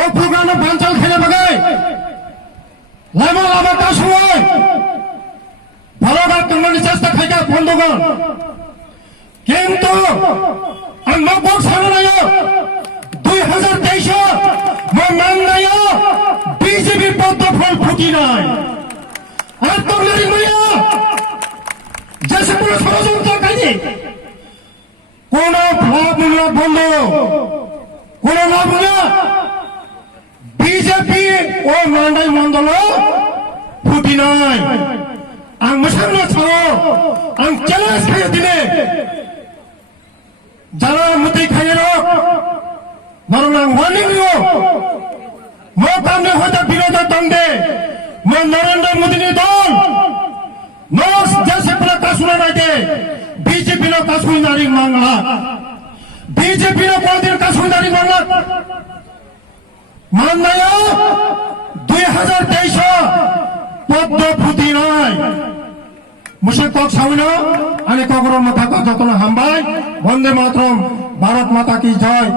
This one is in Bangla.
ও প্রোগ্রামে বাঞ্চাল খেলে বাগাই লাভা লাভা তা সময় ভালো ভাগ তোমরা চেষ্টা থাকে বন্ধুগণ কিন্তু নব্বই সালে 2023 মান নাই বিজেপির পদ্ম ফল ফুটি নাই আর তোমরা মাইয়া যে পুরো ষড়যন্ত্রকারী কোন লাভ বন্ধ কোন লাভ না বিজেপি ও মান্ডাই মন্ডল ফুটি নাই আং মোসামনা ছাড়ো আং চ্যালেঞ্জ খাইয়ে দিলে যারা মুতি খাইয়ে বরং আং ওয়ার্নিং মো কামনে হয়তো বিরোধ দণ্ডে মো নরেন্দ্র মোদী দল নস जैसे पूरा कासुना नाइटे बीजेपी नो कासुनारी मांगला बीजेपी नो कोन दिन कासुनारी मांगला माननाया 2023 पद्म फुटी নাই मुसे কক সাউনা আনি কগরর মাথা যতন হামবাই বন্দে মাতরম ভারত মাতা কি জয়।